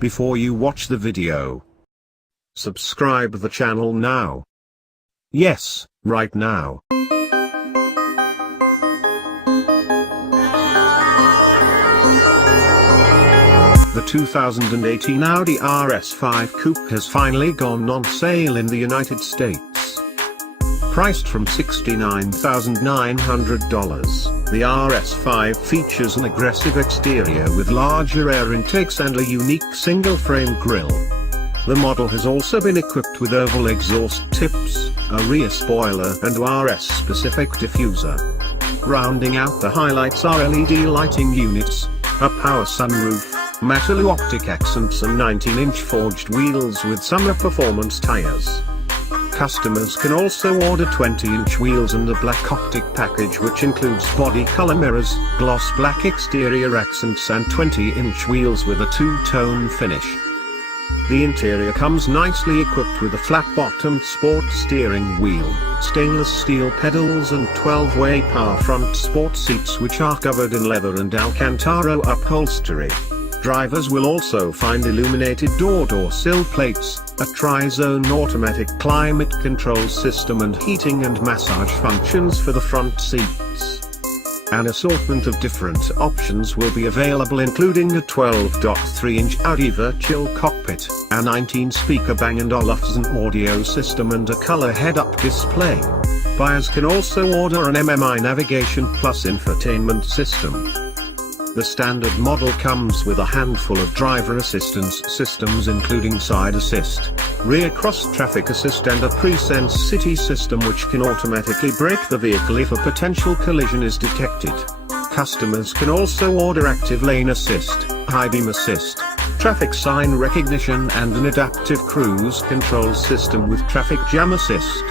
before you watch the video. Subscribe the channel now. Yes, right now. The 2018 Audi RS5 Coupe has finally gone on sale in the United States. Priced from $69,900, the RS5 features an aggressive exterior with larger air intakes and a unique single-frame grille. The model has also been equipped with oval exhaust tips, a rear spoiler and RS-specific diffuser. Rounding out the highlights are LED lighting units, a power sunroof, matte alu-optic accents and 19-inch forged wheels with summer performance tires. Customers can also order 20-inch wheels and a black optic package which includes body color mirrors, gloss black exterior accents and 20-inch wheels with a two-tone finish. The interior comes nicely equipped with a flat-bottomed sport steering wheel, stainless steel pedals and 12-way power front sport seats which are covered in leather and Alcantara upholstery. Drivers will also find illuminated door sill plates, a tri-zone automatic climate control system and heating and massage functions for the front seats. An assortment of different options will be available including a 12.3-inch Audi virtual cockpit, a 19-speaker Bang & Olufsen audio system and a color head-up display. Buyers can also order an MMI navigation plus infotainment system. The standard model comes with a handful of driver assistance systems including side assist, rear cross-traffic assist and a pre-sense city system which can automatically brake the vehicle if a potential collision is detected. Customers can also order active lane assist, high beam assist, traffic sign recognition and an adaptive cruise control system with traffic jam assist.